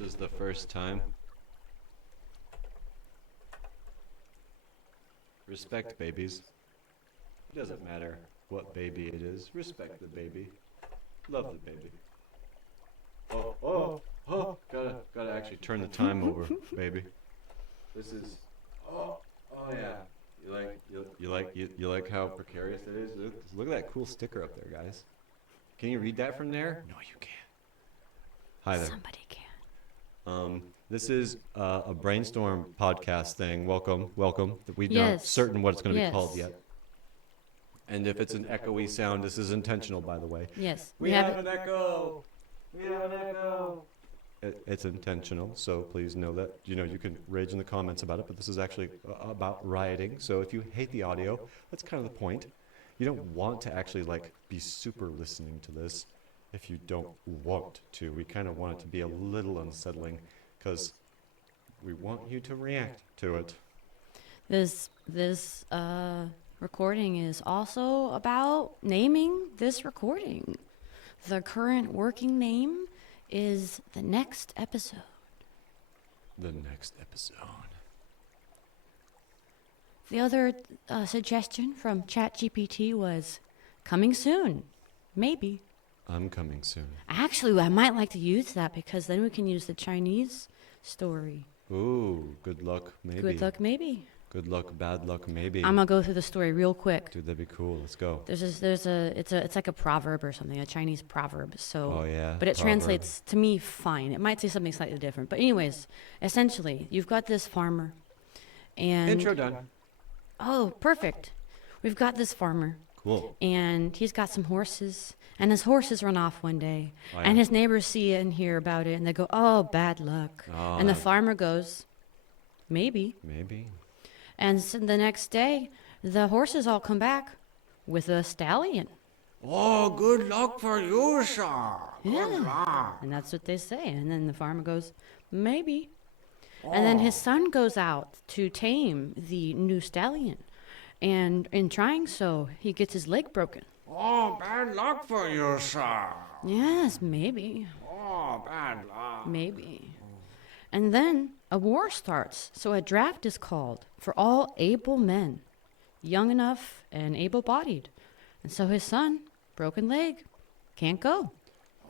this is the first time. Respect babies. It doesn't matter what baby it is. Respect the baby. Love the baby. Oh, gotta actually turn the time over, baby. This is, oh yeah. You like how precarious it is? Look at that cool sticker up there, guys. Can you read that from there? No, you can't. Hi there. Somebody can. This is a brainstorm podcast thing. Welcome. We aren't Yes. certain what it's going to be Yes. called yet. And if it's an echoey sound, this is intentional, by the way. Yes. We have an echo. We have an echo. It's intentional, so please know that. You can rage in the comments about it, but this is actually about rioting. So if you hate the audio, that's kind of the point. You don't want to actually be super listening to this if you don't want to. We kind of want it to be a little unsettling because we want you to react to it. This recording is also about naming this recording. The current working name is The Next Episode. The next episode. The other suggestion from ChatGPT was coming soon. Maybe. I'm coming soon. Actually, I might like to use that because then we can use the Chinese story. Ooh, good luck, maybe. Good luck, maybe. Good luck, bad luck, maybe. I'm gonna go through the story real quick. Dude, that'd be cool. Let's go. It's like a proverb or something, a Chinese proverb. So, Oh, yeah. but it proverb. translates to me fine. It might say something slightly different, but anyways, essentially, you've got this farmer, and Intro done. oh, perfect. We've got this farmer, Cool. and he's got some horses, and his horses run off one day, Oh, yeah. and his neighbors see it and hear about it, and they go, "Oh, bad luck," Oh, and the that- farmer goes, "Maybe." Maybe. And so the next day, the horses all come back with a stallion. Oh, good luck for you, sir. Yeah. And that's what they say. And then the farmer goes, "Maybe." And then his son goes out to tame the new stallion. And in trying so, he gets his leg broken. Oh, bad luck for you, sir. Yes, maybe. Oh, bad luck. Maybe. And then a war starts. So a draft is called for all able men, young enough and able-bodied. And so his son, broken leg, can't go.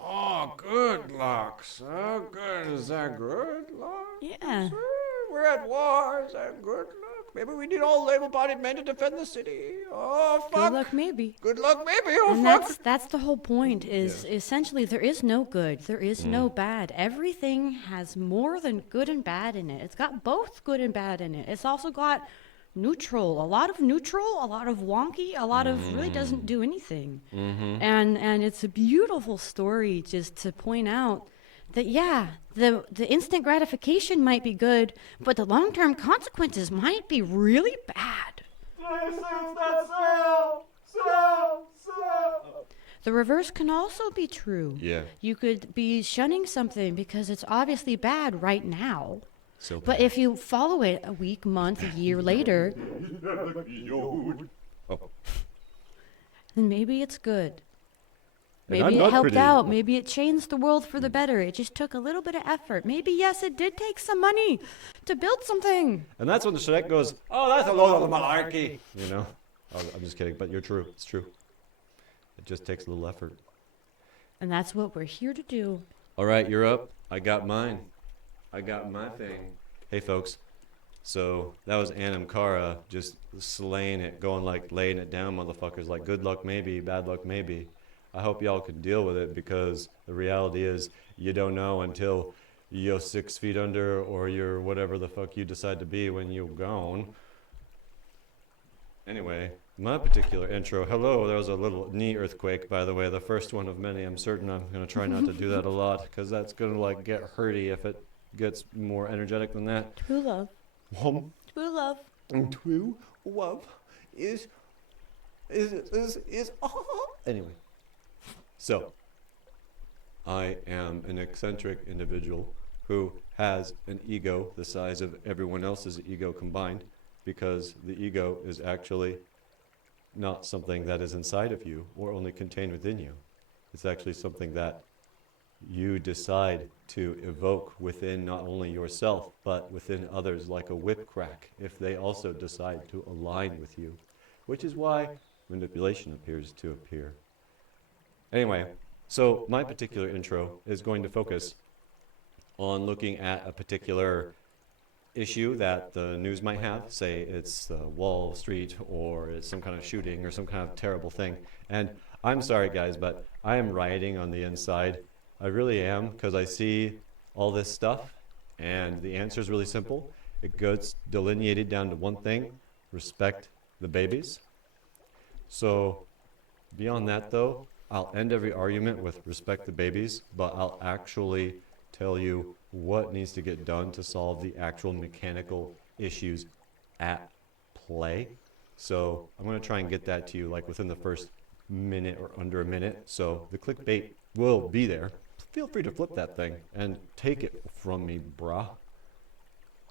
Oh, good luck, sir. Good. Is that good luck? Yeah. Sir? We're at war. Is that good luck? Maybe we need all able-bodied men to defend the city. Oh, fuck. Good luck, maybe. Good luck, maybe. Oh, And fuck. that's the whole point, is essentially there is no good, there is no bad. Everything has more than good and bad in it. It's got both good and bad in it. It's also got neutral, a lot of wonky, a lot of really doesn't do anything. And it's a beautiful story just to point out that, yeah, the instant gratification might be good, but the long-term consequences might be really bad. The reverse can also be true. Yeah. You could be shunning something because it's obviously bad right now. So But bad. if you follow it a week, month, a year later, Oh. then maybe it's good. And Maybe I'm it not helped pretty. out. Maybe it changed the world for the better. It just took a little bit of effort. Maybe, yes, it did take some money to build something. And that's when the Shrek goes, oh, that's a load of malarkey. You know? Oh, I'm just kidding, but you're true. It's true. It just takes a little effort. And that's what we're here to do. All right, you're up. I got mine. I got my thing. Hey, folks. So that was Anamcara just slaying it, going laying it down, motherfuckers. Good luck maybe, bad luck maybe. I hope y'all can deal with it because the reality is you don't know until you're 6 feet under or you're whatever the fuck you decide to be when you're gone. Anyway, my particular intro. Hello, there was a little knee earthquake, by the way, the first one of many. I'm certain I'm going to try not to do that a lot because that's going to get hurty if it gets more energetic than that. True love. True True love. love is anyway. So, I am an eccentric individual who has an ego the size of everyone else's ego combined, because the ego is actually not something that is inside of you or only contained within you. It's actually something that you decide to evoke within not only yourself, but within others like a whip crack if they also decide to align with you, which is why manipulation appears to appear. Anyway, so my particular intro is going to focus on looking at a particular issue that the news might have. Say it's Wall Street, or it's some kind of shooting or some kind of terrible thing. And I'm sorry, guys, but I am rioting on the inside. I really am, because I see all this stuff, and the answer is really simple. It goes delineated down to one thing: respect the babies. So beyond that, though, I'll end every argument with respect the babies, but I'll actually tell you what needs to get done to solve the actual mechanical issues at play. So I'm going to try and get that to you like within the first minute or under a minute. So the clickbait will be there. Feel free to flip that thing and take it from me, brah.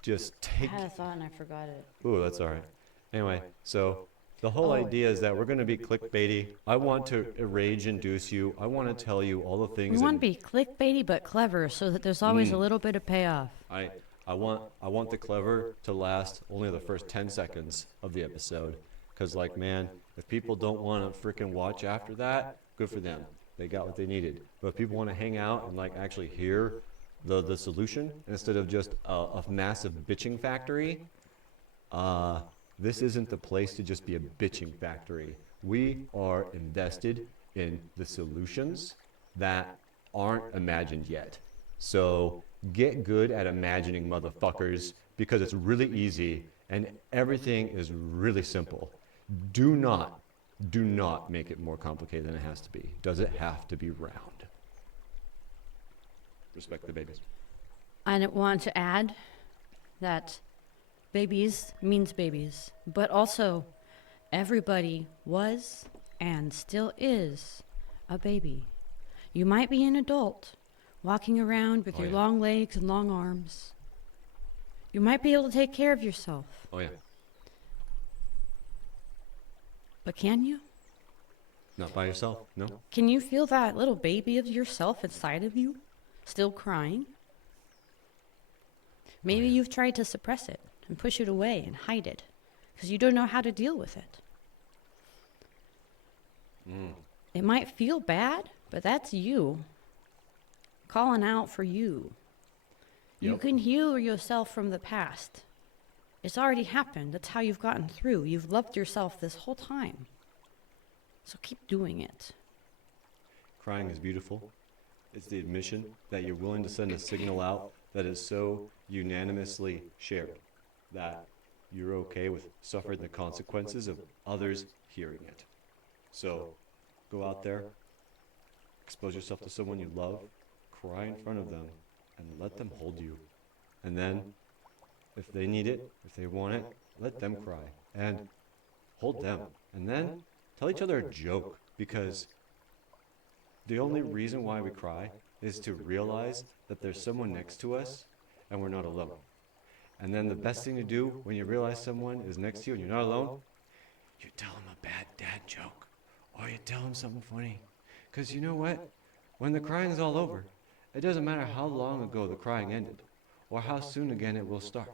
Just take I had a thought and I forgot it. Ooh, that's all right. Anyway, so the whole idea is that we're going to be clickbaity. I want to rage-induce you. I want to tell you all the things. We want to be clickbaity but clever, so that there's always a little bit of payoff. I want the clever to last only the first 10 seconds of the episode. Because, like, man, if people don't want to freaking watch after that, good for them. They got what they needed. But if people want to hang out and, like, actually hear the solution instead of just a massive bitching factory, this isn't the place to just be a bitching factory. We are invested in the solutions that aren't imagined yet. So get good at imagining, motherfuckers, because it's really easy and everything is really simple. Do not make it more complicated than it has to be. Does it have to be round? Respect the babies. I want to add that babies means babies, but also everybody was and still is a baby. You might be an adult walking around with your long legs and long arms. You might be able to take care of yourself. Oh, yeah. But can you? Not by yourself, no. Can you feel that little baby of yourself inside of you still crying? Maybe you've tried to suppress it and push it away and hide it because you don't know how to deal with it. It might feel bad, but that's you calling out for you. You can heal yourself from the past. It's already happened. That's how you've gotten through. You've loved yourself this whole time. So keep doing it. Crying is beautiful. It's the admission that you're willing to send a signal out that is so unanimously shared that you're okay with suffering the consequences of others hearing it. So go out there, expose yourself to someone you love, cry in front of them, and let them hold you. And then, if they need it, if they want it, let them cry and hold them. And then tell each other a joke, because the only reason why we cry is to realize that there's someone next to us and we're not alone. And then the best thing to do when you realize someone is next to you and you're not alone, you tell them a bad dad joke, or you tell them something funny. Because you know what? When the crying is all over, it doesn't matter how long ago the crying ended, or how soon again it will start.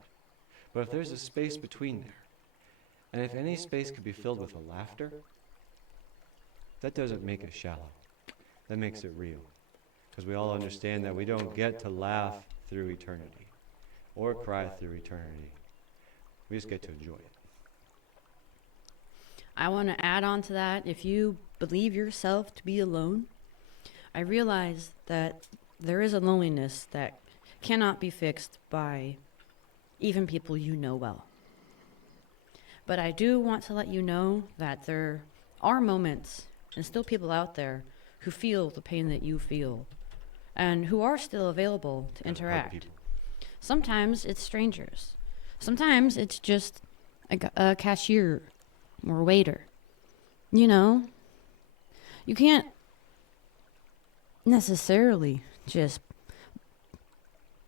But if there's a space between there, and if any space could be filled with a laughter, that doesn't make it shallow. That makes it real. Because we all understand that we don't get to laugh through eternity, or cry through eternity. We just get to enjoy it. I want to add on to that. If you believe yourself to be alone, I realize that there is a loneliness that cannot be fixed by even people you know well. But I do want to let you know that there are moments, and still people out there, who feel the pain that you feel, and who are still available to interact. Sometimes it's strangers. Sometimes it's just a cashier or a waiter. You know, you can't necessarily just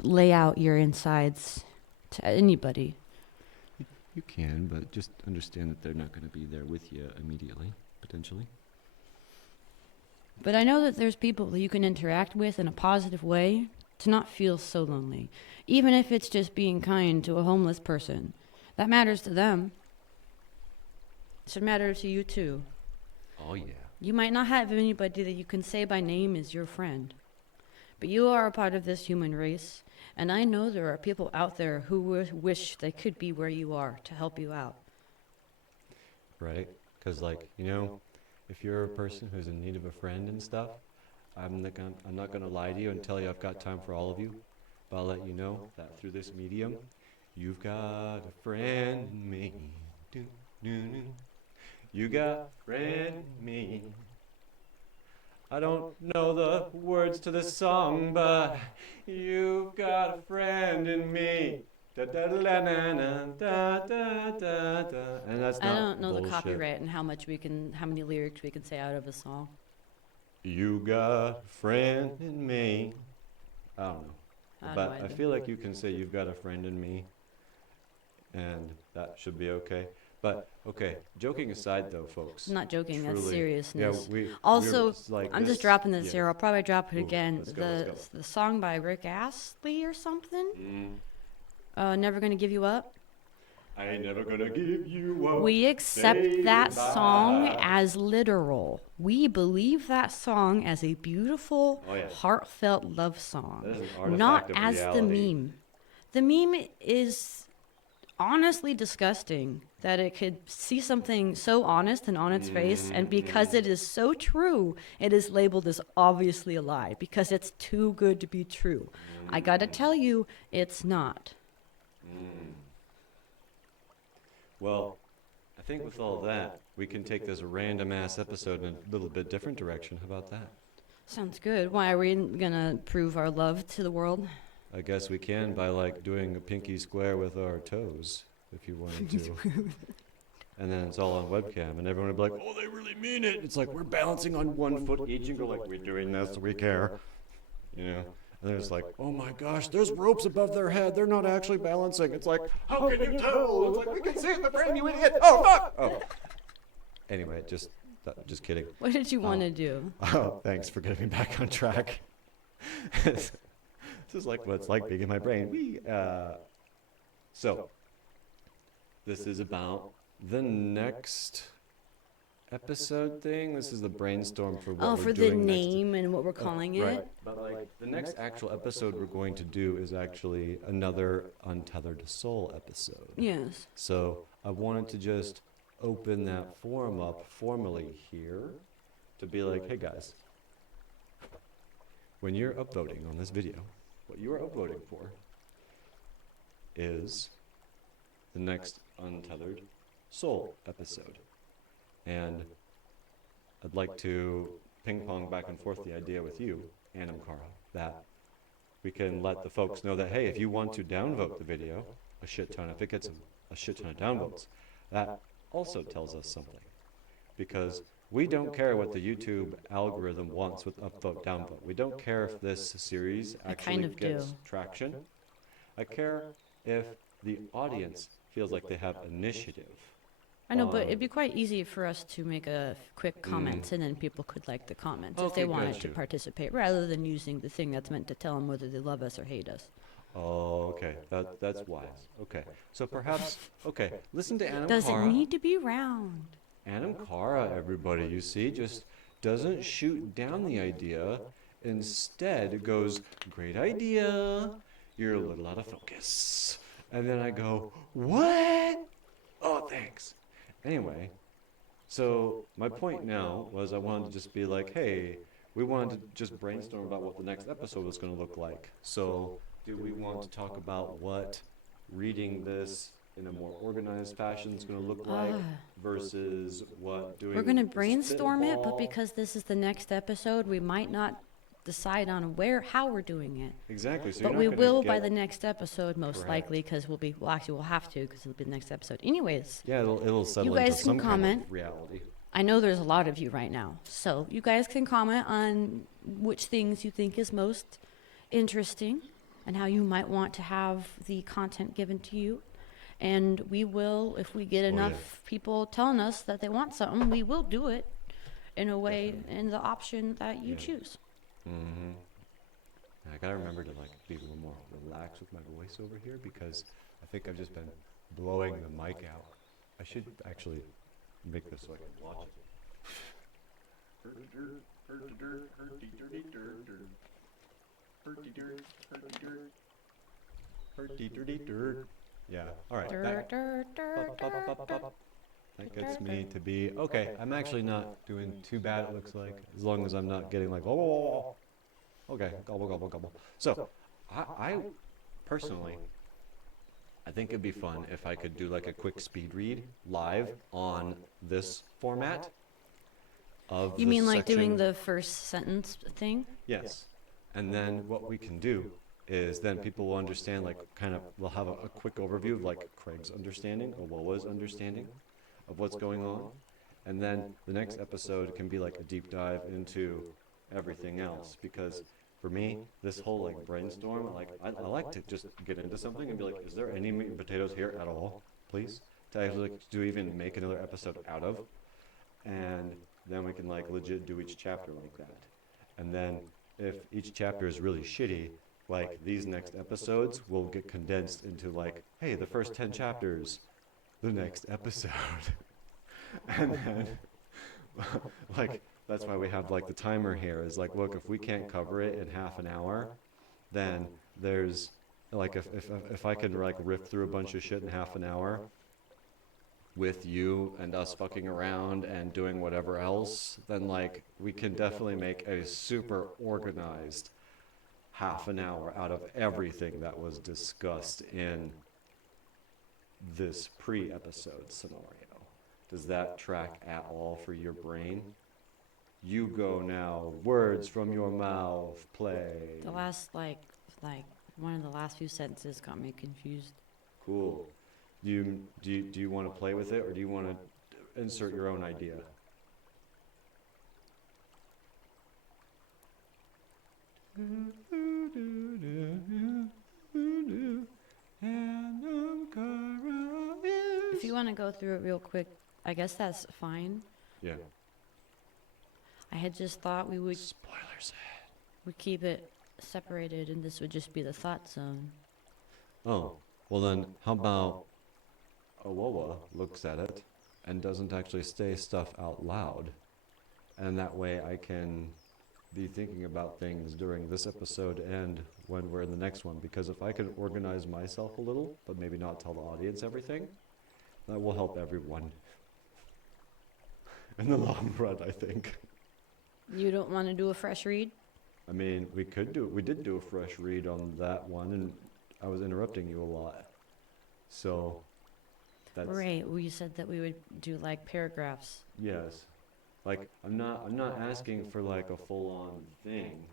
lay out your insides to anybody. You can, but just understand that they're not going to be there with you immediately, potentially. But I know that there's people that you can interact with in a positive way to not feel so lonely. Even if it's just being kind to a homeless person. That matters to them. It should matter to you too. Oh, yeah. You might not have anybody that you can say by name is your friend. But you are a part of this human race. And I know there are people out there who wish they could be where you are to help you out. Right? Because, like, you know, if you're a person who's in need of a friend and stuff, I'm not gonna lie to you and tell you I've got time for all of you. But I'll let you know that through this medium, you've got a friend in me. Do, do, do. You got a friend in me. I don't know the words to this song, but you've got a friend in me. Da, da, da, da, da, da, da, da, da. And that's not I don't know bullshit. the copyright and how many lyrics we can say out of a song. You got a friend in me. I don't know. But I feel like you can say you've got a friend in me, and that should be okay. But, okay, joking aside though, folks. I'm not joking, that's truly, seriousness. Yeah, Also, like I'm this, just dropping this yeah. here. I'll probably drop it Ooh, again. let's go. The song by Rick Astley or something. Never Gonna Give You Up. I ain't never gonna give you up. We accept Say that goodbye. song as literal. We believe that song as a beautiful, Oh, yeah. heartfelt love song, That is an artifact not of as reality. the meme. The meme is honestly disgusting that it could see something so honest and on its face, and because it is so true, it is labeled as obviously a lie because it's too good to be true. I gotta tell you, it's not. Well, I think with all that, we can take this random ass episode in a little bit different direction. How about that? Sounds good. Why are we gonna prove our love to the world? I guess we can by like doing a pinky square with our toes, if you wanted to. And then it's all on webcam, and everyone would be like, "Oh, they really mean it." It's like we're balancing on 1 foot each, and go like, "We're doing this, we care," you know. And then it's like, "Oh my gosh, there's ropes above their head. They're not actually balancing." It's like, "How can you tell?" It's like, "We can see it in the frame, you idiot." Oh fuck! Oh. Anyway, just kidding. What did you want to do? Oh, thanks for getting me back on track. This is like what it's like being in my brain. So, this is about the next episode thing. This is the brainstorm for what we're for doing the next. name and what we're calling Right. it? But like the next actual episode we're going to do is actually another Untethered Soul episode. Yes. So I wanted to just open that forum up formally here to be like, hey guys, when you're upvoting on this video, what you are upvoting for is the next Untethered Soul episode. And I'd like to ping pong back and forth the idea with you, Anamcara, that we can let the folks know that, hey, if you want to downvote the video a shit ton, if it gets a shit ton of downvotes, that also tells us something. Because we don't care what the YouTube algorithm wants with upvote, downvote. We don't care if this series actually kind of gets do. traction. I care if the audience feels like they have initiative. I know, but it'd be quite easy for us to make a quick comment, and then people could like the comments if they Okay, wanted got to you. participate, rather than using the thing that's meant to tell them whether they love us or hate us. Oh, okay. That's wise. Okay. So perhaps, okay, listen to Anamcara. Does it need to be round? Anamcara, everybody, you see, just doesn't shoot down the idea. Instead, it goes, great idea. You're a little out of focus. And then I go, what? Oh, thanks. Anyway, so my point now was I wanted to just be like, hey, we wanted to just brainstorm about what the next episode was going to look like. So do we want to talk about what reading this in a more organized fashion is going to look like versus what doing We're going to the brainstorm it, but spitball? because this is the next episode, we might not decide on how we're doing it. Exactly. So But you're we not gonna will get, by the next episode, most Correct. likely, because we'll have to, because it'll be the next episode. Anyways, Yeah, it'll settle guys into can some comment. kind of reality. I know there's a lot of you right now, so you guys can comment on which things you think is most interesting and how you might want to have the content given to you. And we will, if we get yeah. enough people telling us that they want something, we will do it. in a way, Definitely. in the option that you Yeah. choose. Mm-hmm. I gotta remember to like be a little more relaxed with my voice over here because I think I've just been blowing the mic out. I should actually make this so I can watch it. Yeah. All right. That gets me to be okay. I'm actually not doing too bad. It looks like as long as I'm not getting like oh. Okay, gobble gobble gobble. So, I personally, I think it'd be fun if I could do like a quick speed read live on this format of You the mean like doing section. the first sentence thing? Yes. And then what we can do is then people will understand, like, kind of, they'll have a quick overview of, like, Craig's understanding, Owowa's understanding of what's going on. And then the next episode can be, like, a deep dive into everything else. Because for me, this whole, like, brainstorm, like, I like to just get into something and be like, is there any meat and potatoes here at all, please? To actually, like, to even make another episode out of. And then we can, like, legit do each chapter like that. And then if each chapter is really shitty, like these next episodes will get condensed into like, hey, the first 10 chapters, the next episode. And then like that's why we have like the timer here is like, look, if we can't cover it in half an hour, then there's like if I can like riff through a bunch of shit in half an hour with you and us fucking around and doing whatever else, then like we can definitely make a super organized half an hour out of everything that was discussed in this pre-episode scenario. Does that track at all for your brain? You go now. Words from your mouth. Play. The last like one of the last few sentences got me confused. Cool. Do you want to play with it, or do you want to insert your own idea? If you want to go through it real quick, I guess that's fine. Yeah. I had just thought we would Spoilers. keep it separated, and this would just be the thought zone. Oh, well then, how about Owowa looks at it and doesn't actually say stuff out loud, and that way I can be thinking about things during this episode and when we're in the next one, because if I can organize myself a little, but maybe not tell the audience everything, that will help everyone in the long run, I think. You don't want to do a fresh read? I mean, we did do a fresh read on that one, and I was interrupting you a lot. So, that's... Right, well, you said that we would do like paragraphs. Yes. Like, I'm not asking for like a full-on thing.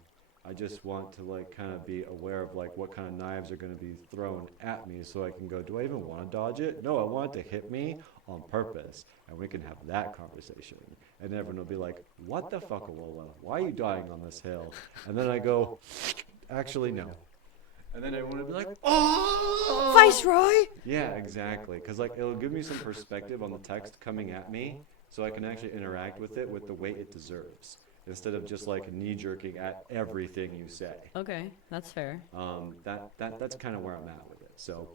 I just want to like kind of be aware of like what kind of knives are going to be thrown at me so I can go, do I even want to dodge it? No, I want it to hit me on purpose. And we can have that conversation. And everyone will be like, what the fuck, Owowa? Why are you dying on this hill? And then I go, actually, no. And then everyone will be like, oh! Viceroy! Yeah, exactly. Because like it'll give me some perspective on the text coming at me so I can actually interact with it with the way it deserves, instead of just like knee-jerking at everything you say. Okay, that's fair. That's kind of where I'm at with it. So,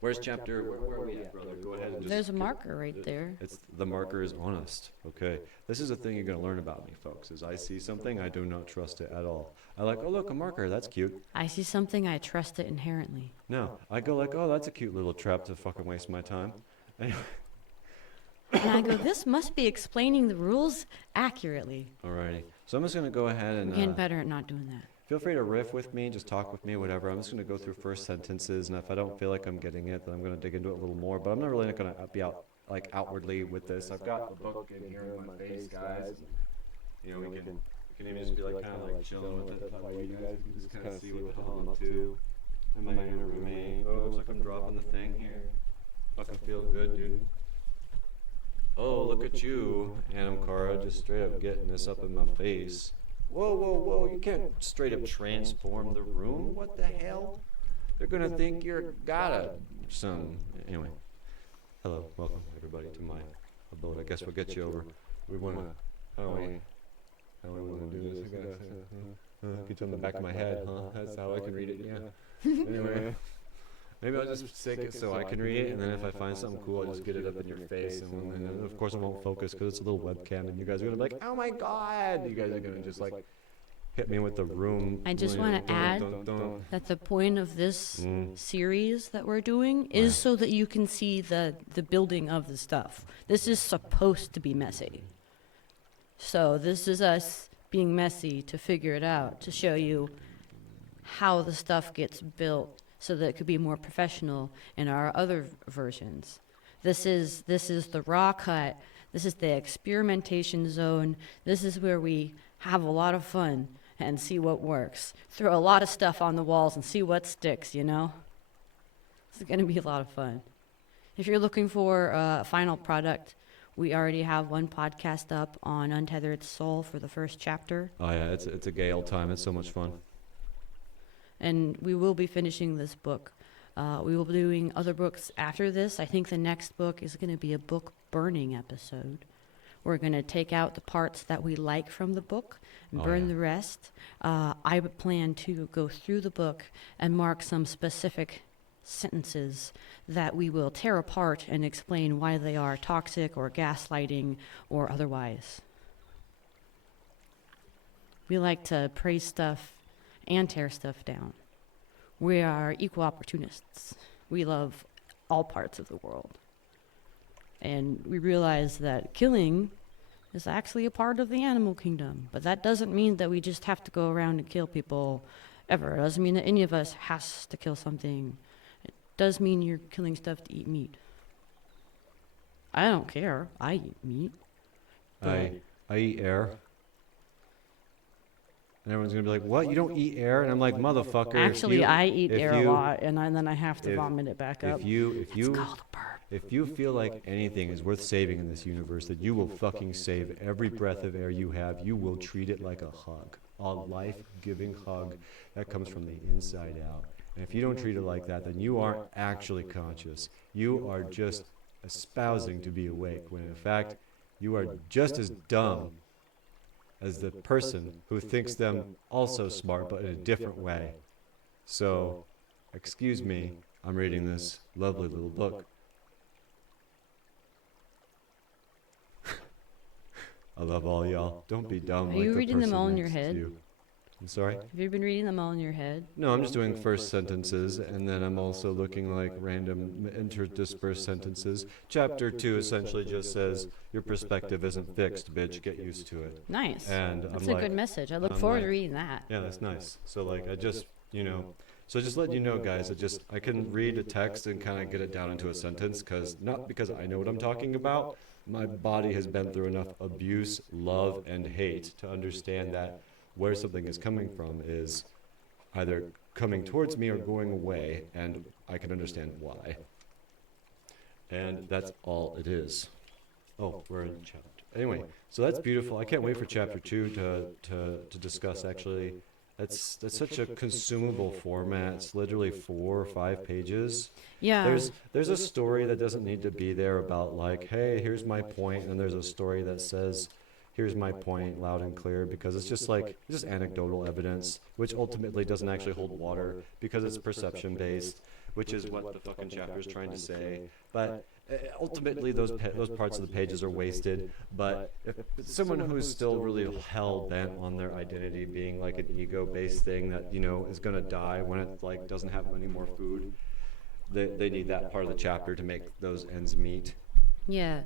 where's chapter? Where are we at, brother? Go ahead and just. There's a marker right there. It's the marker is honest. Okay, this is a thing you're gonna learn about me, folks. Is I see something, I do not trust it at all. I like, oh look, a marker, that's cute. I see something, I trust it inherently. No, I go like, oh, that's a cute little trap to fucking waste my time. Anyway. And I go, this must be explaining the rules accurately. Alrighty, so I'm just gonna go ahead and. I'm getting better at not doing that. Feel free to riff with me, just talk with me, whatever. I'm just going to go through first sentences, and if I don't feel like I'm getting it, then I'm going to dig into it a little more. But I'm not really going to be out like outwardly with this. I've got the book in here in my face, guys. You know, we can even just be like kind of like chilling with it. That way you guys can just kind of see what the hell I'm up to. Am I in a roommate? Oh, looks like I'm dropping the thing here. Fucking feel good, dude. Oh, look at you, Anamcara, just straight up getting this up in my face. Whoa, whoa, whoa, you can't straight up transform the room. What the hell? They're gonna think you're Anyway. Hello, welcome everybody to my abode. I guess we'll get you over. We wanna How we want to do this, I guess. It's on the back of my head, huh? That's how I can read it, yeah. Anyway, maybe I'll just stick it so I can read it, and then if I find something cool, I'll just get it up in your face, and then of course it won't focus because it's a little webcam, and you guys are going to be like, oh my god! You guys are going to just like hit me with the room. I just want to add that the point of this series that we're doing is so that you can see the building of the stuff. This is supposed to be messy. So this is us being messy to figure it out, to show you how the stuff gets built so that it could be more professional in our other versions. This is the raw cut. This is the experimentation zone. This is where we have a lot of fun and see what works. Throw a lot of stuff on the walls and see what sticks, you know? It's going to be a lot of fun. If you're looking for a final product, we already have one podcast up on Untethered Soul for the first chapter. Oh yeah, it's a gay old time. It's so much fun. And we will be finishing this book. We will be doing other books after this. I think the next book is going to be a book burning episode. We're going to take out the parts that we like from the book and burn the rest. I plan to go through the book and mark some specific sentences that we will tear apart and explain why they are toxic or gaslighting or otherwise. We like to praise stuff and tear stuff down. We are equal opportunists. We love all parts of the world. And we realize that killing is actually a part of the animal kingdom. But that doesn't mean that we just have to go around and kill people ever. It doesn't mean that any of us has to kill something. It does mean you're killing stuff to eat meat. I don't care. I eat meat. I eat air. And everyone's going to be like, what? You don't eat air? And I'm like, motherfucker. Actually, I eat air a lot, and then I have to vomit it back up. It's called a burp. If you feel like anything is worth saving in this universe, that you will fucking save every breath of air you have, you will treat it like a hug. A life-giving hug that comes from the inside out. And if you don't treat it like that, then you aren't actually conscious. You are just espousing to be awake, when in fact, you are just as dumb as the person who thinks them also smart, but in a different way. So, excuse me, I'm reading this lovely little book. I love all y'all. Don't be dumb. Are you reading them all in your head? I'm sorry? Have you been reading them all in your head? No, I'm just doing first sentences, and then I'm also looking like random interdispersed sentences. Chapter 2 essentially just says, your perspective isn't fixed, bitch, get used to it. Nice. And that's a good message. I look forward to reading that. Yeah, that's nice. So like, I just, so just let you know, guys, I can read a text and kind of get it down into a sentence, not because I know what I'm talking about. My body has been through enough abuse, love, and hate to understand that where something is coming from is either coming towards me or going away, and I can understand why. And that's all it is. Oh, we're in chapter. Anyway, so that's beautiful. I can't wait for chapter 2 to discuss, actually. That's such a consumable format. It's literally 4 or 5 pages. Yeah. There's a story that doesn't need to be there about like, hey, here's my point, and there's a story that says, here's my point loud and clear, because it's just anecdotal evidence, which ultimately doesn't actually hold water because it's perception based, which is what the fucking chapter is trying to say. But ultimately those parts of the pages are wasted. But if it's someone who is still really hell bent on their identity being like an ego based thing that is going to die when it like doesn't have any more food, they need that part of the chapter to make those ends meet. Yeah.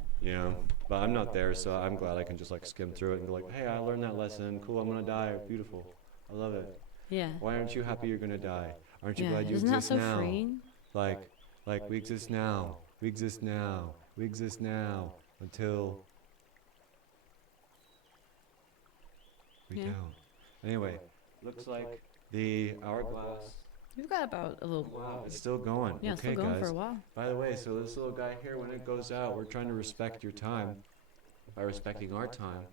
But I'm not there, so I'm glad I can just like skim through it and be like, hey, I learned that lesson. Cool, I'm gonna die. Beautiful. I love it. Yeah. Why aren't you happy you're gonna die? Aren't you glad you Isn't exist that so now? freeing? Like we exist now. We exist now. We exist now until we don't. Anyway, looks like the hourglass. You've got about a little. Wow, it's still going. Yeah, okay, it's still going guys. for a while. By the way, so this little guy here, when it goes out, we're trying to respect your time by respecting our time.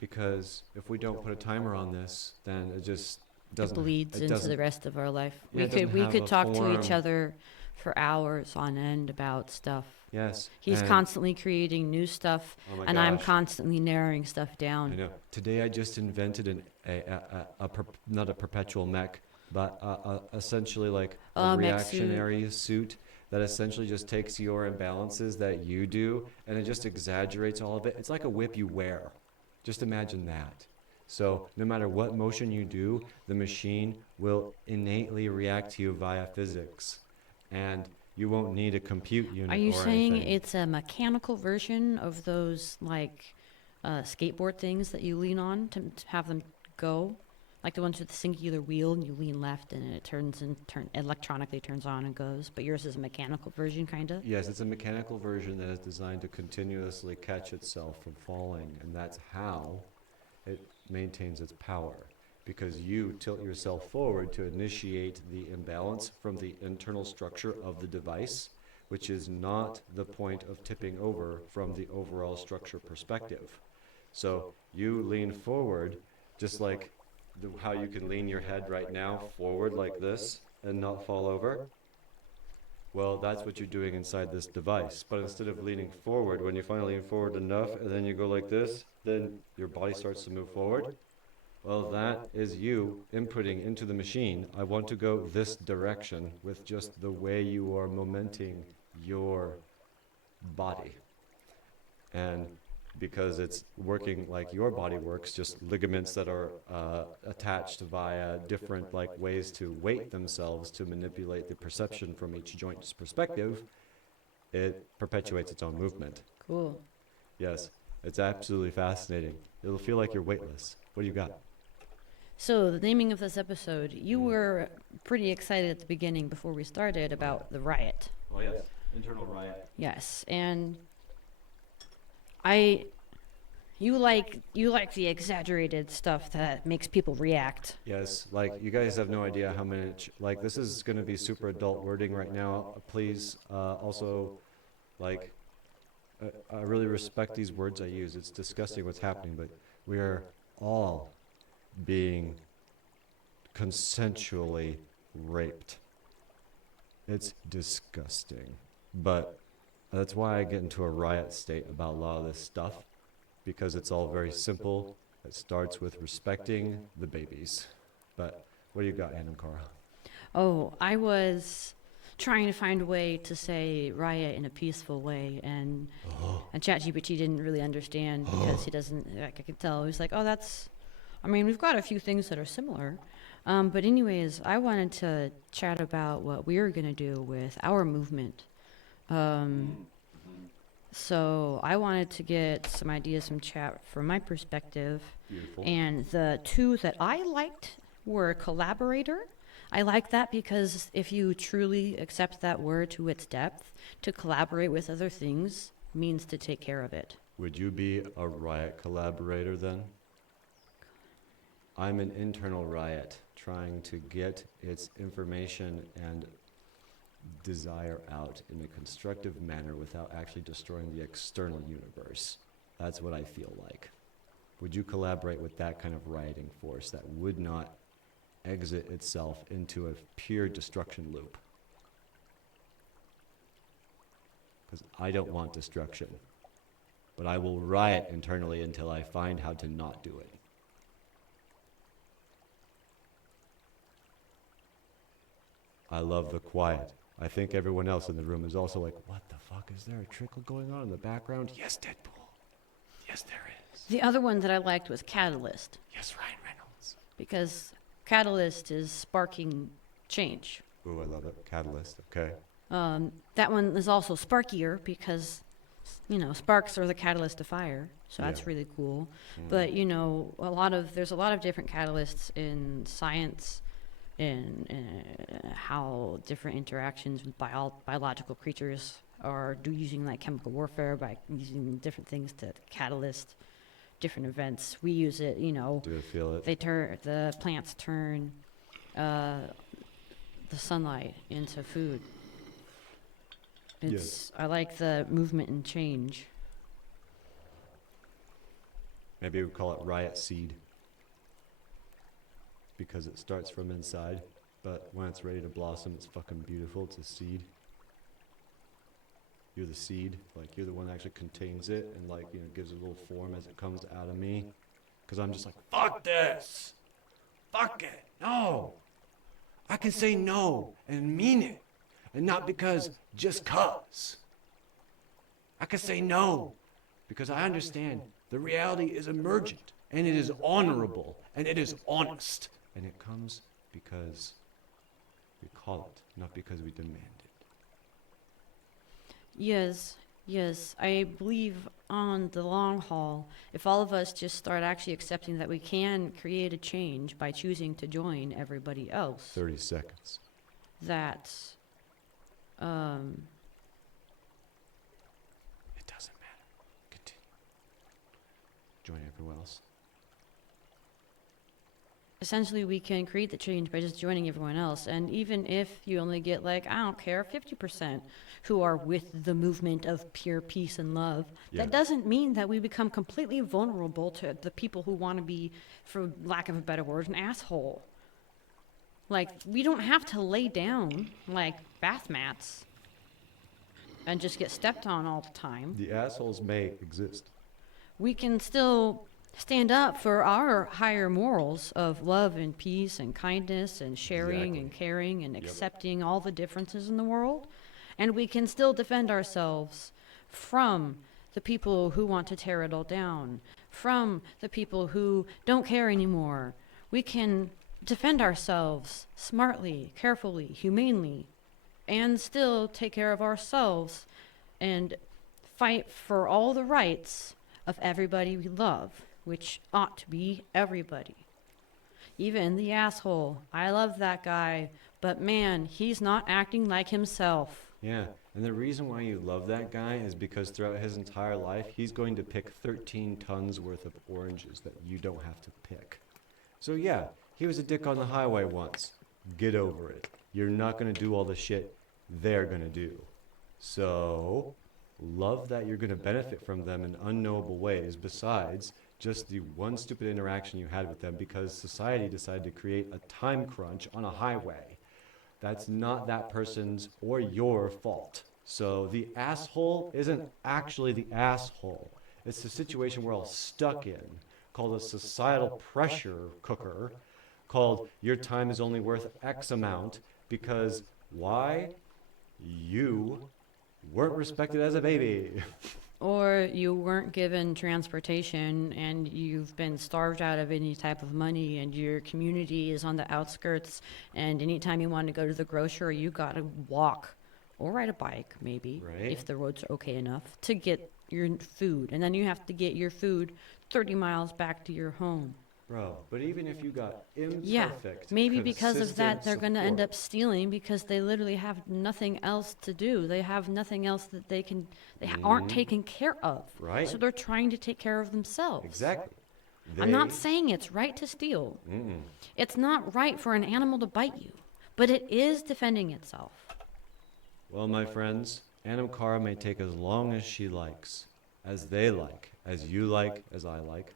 Because if we don't put a timer on this, then it just doesn't. It bleeds into the rest of our life. Yeah, we could talk to each forum. other for hours on end about stuff. Yes. He's and- constantly creating new stuff, Oh my and I'm gosh. constantly narrowing stuff I down. know. Today I just invented not a perpetual mech, but essentially like a Mech suit. reactionary suit that essentially just takes your imbalances that you do and it just exaggerates all of it. It's like a whip you wear. Just imagine that. So no matter what motion you do, the machine will innately react to you via physics. And you won't need a compute unit Are you or saying anything. it's a mechanical version of those like skateboard things that you lean on to have them go? Like the ones with the singular wheel, and you lean left, and it electronically turns on and goes. But yours is a mechanical version, kind of. Yes, it's a mechanical version that is designed to continuously catch itself from falling, and that's how it maintains its power. Because you tilt yourself forward to initiate the imbalance from the internal structure of the device, which is not the point of tipping over from the overall structure perspective. So you lean forward, just like how you can lean your head right now forward like this and not fall over. Well, that's what you're doing inside this device. But instead of leaning forward, when you finally lean forward enough and then you go like this, then your body starts to move forward. Well, that is you inputting into the machine. I want to go this direction with just the way you are momenting your body. And because it's working like your body works, just ligaments that are attached via different like ways to weight themselves to manipulate the perception from each joint's perspective, it perpetuates its own movement. Cool. Yes, it's absolutely fascinating. It'll feel like you're weightless. What do you got? So the naming of this episode, you were pretty excited at the beginning before we started about the riot. Oh yes, internal riot. Yes, and you like the exaggerated stuff that makes people react. Yes, like you guys have no idea how much, like this is going to be super adult wording right now. Please also, like, I really respect these words I use. It's disgusting what's happening, but we are all being consensually raped. It's disgusting. But that's why I get into a riot state about a lot of this stuff, because it's all very simple. It starts with respecting the babies. But what do you got, Anamcara? Oh, I was trying to find a way to say riot in a peaceful way, and ChatGPT didn't really understand because he doesn't. Like, I could tell he was like, "Oh, that's." I mean, we've got a few things that are similar, but anyways, I wanted to chat about what we were gonna do with our movement. So I wanted to get some ideas from chat from my perspective. Beautiful. And the two that I liked were collaborator. I like that because if you truly accept that word to its depth, to collaborate with other things means to take care of it. Would you be a riot collaborator then? I'm an internal riot trying to get its information and desire out in a constructive manner without actually destroying the external universe. That's what I feel like. Would you collaborate with that kind of rioting force that would not exit itself into a pure destruction loop? Because I don't want destruction, but I will riot internally until I find how to not do it. I love the quiet. I think everyone else in the room is also like, what the fuck? Is there a trickle going on in the background? Yes, Deadpool. Yes, there is. The other one that I liked was catalyst, Yes, Ryan Reynolds. because catalyst is sparking change. Ooh, I love it. Catalyst, okay. That one is also sparkier because, sparks are the catalyst to fire. So that's Yeah. really cool. But, there's a lot of different catalysts in science, in how different interactions with biological creatures are using like chemical warfare by using different things to catalyst different events. We use it, Do you feel it? the plants turn the sunlight into food. I like the movement and change. Maybe we call it riot seed. Because it starts from inside, but when it's ready to blossom, it's fucking beautiful. It's a seed. you're the seed, like you're the one that actually contains it and like, you know, gives it a little form as it comes out of me. Because I'm just like, fuck this! Fuck it! No! I can say no and mean it. And not because, just cuz. I can say no because I understand the reality is emergent and it is honorable and it is honest. And it comes because we call it, not because we demand it. Yes, I believe on the long haul, if all of us just start actually accepting that we can create a change by choosing to join everybody else, 30 seconds. that, It doesn't matter. Continue. Join everyone else. essentially we can create the change by just joining everyone else. And even if you only get like, I don't care, 50% who are with the movement of pure peace and love, Yeah. that doesn't mean that we become completely vulnerable to the people who want to be, for lack of a better word, an asshole. Like, we don't have to lay down like bath mats and just get stepped on all the time. The assholes may exist. We can still stand up for our higher morals of love and peace and kindness and sharing and Exactly. caring and Yep. accepting all the differences in the world. And we can still defend ourselves from the people who want to tear it all down, from the people who don't care anymore. We can defend ourselves smartly, carefully, humanely, and still take care of ourselves and fight for all the rights of everybody we love, which ought to be everybody. Even the asshole. I love that guy, but man, he's not acting like himself. Yeah, and the reason why you love that guy is because throughout his entire life, he's going to pick 13 tons worth of oranges that you don't have to pick. So yeah, he was a dick on the highway once. Get over it. You're not going to do all the shit they're going to do. So, love that you're going to benefit from them in unknowable ways besides just the one stupid interaction you had with them because society decided to create a time crunch on a highway. That's not that person's or your fault. So the asshole isn't actually the asshole. It's the situation we're all stuck in, called a societal pressure cooker, called your time is only worth X amount because why? You weren't respected as a baby. Or you weren't given transportation and you've been starved out of any type of money and your community is on the outskirts and anytime you want to go to the grocery, you got to walk or ride a bike maybe, Right. if the roads are okay enough, to get your food. And then you have to get your food 30 miles back to your home. Bro, but even if you got Yeah, imperfect, maybe because of that consistent they're going to end support. up stealing because they literally have nothing else to do. They have nothing else that they can, aren't taken care of. Right. So they're trying to take care of themselves. Exactly. I'm not saying it's right to steal. It's not right for an animal to bite you, but it is defending itself. Well, my friends, Anamcara may take as long as she likes, as they like, as you like, as I like.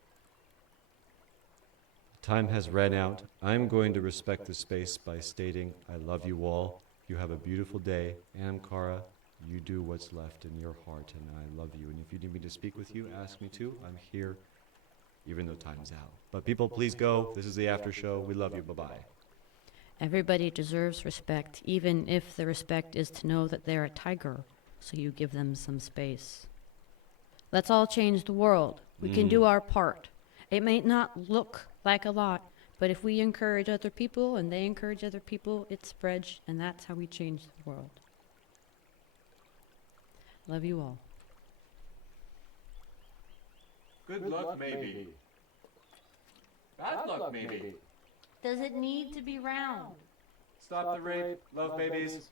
Time has ran out. I'm going to respect the space by stating I love you all. You have a beautiful day. Anamcara, you do what's left in your heart, and I love you. And if you need me to speak with you, ask me to. I'm here, even though time's out. But people, please go. This is the after show. We love you. Bye-bye. Everybody deserves respect, even if the respect is to know that they're a tiger, so you give them some space. Let's all change the world. We can do our part. It may not look like a lot, but if we encourage other people and they encourage other people, it spreads, and that's how we change the world. Love you all. Good luck, maybe. Bad luck, maybe. Does it need to be round? Stop the rape. Love babies.